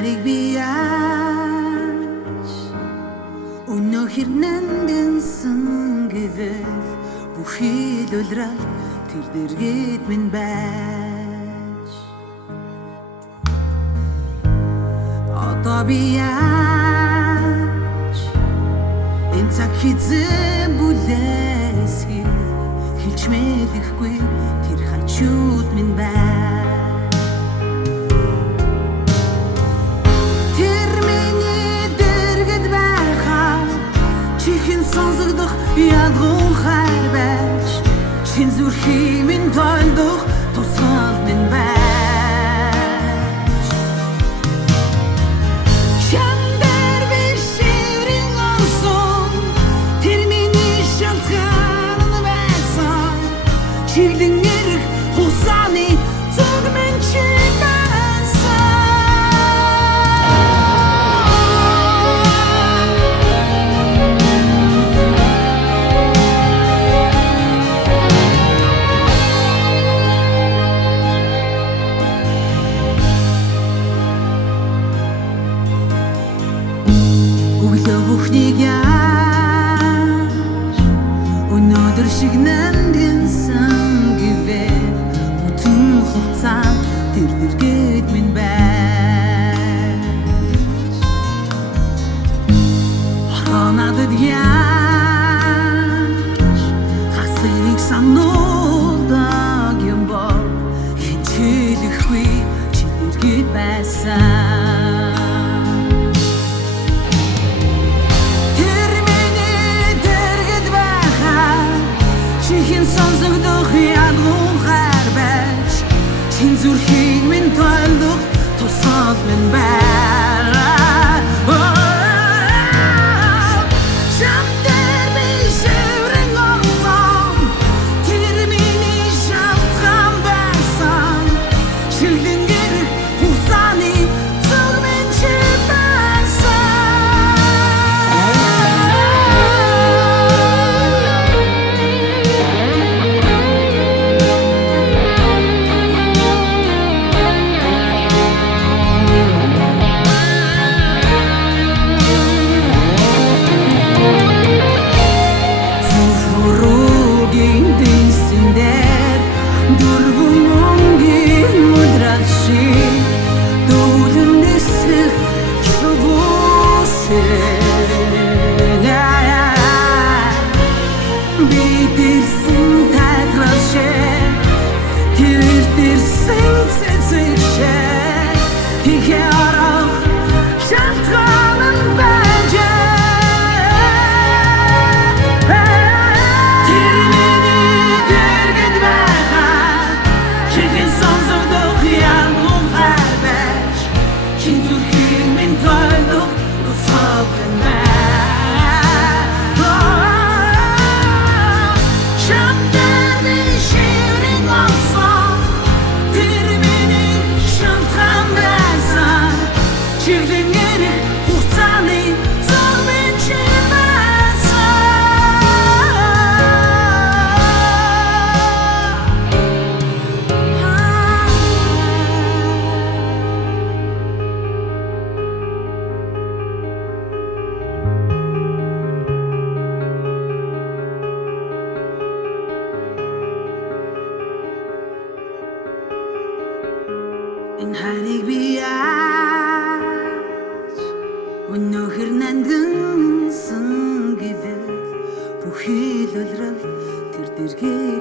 харийг би яаж өнөөхөр нандинсан гэвэл бүхий л улирал тэр дэргэд минь байж одоо би яаж энэ цаг хизээ бүлээсхий хэлж мэдэхгүй тэр хажууд минь байж сонсогдох ядгуу хайр байж чин зүрхий минь тойлдох тусгал минь байж чамдэр би шиврэн онсон тэр миний шалтгаан байсан чиглэн эрх хусааны зүг минь чи бүхнийг яаж өнөөдөр шиг нандинсан гэвэл бүтэн хугацаа тэр дэргэд минь байж надад яаж хасыг сануулдаг юм бол хинчилэхгүй чи дэргэд байсан сонсогдох ядгуу хайр байж чин зүрхийг минь тойлдох тусгал минь байна чамдэр би шиврэн онсон тэр миний шалтгаан байсан чиглэн эрх хусааны зүг минь чи энэ харийг би яаж өнөөхөр нандинсан гэвэл бүхий л улирал тэр дэргэд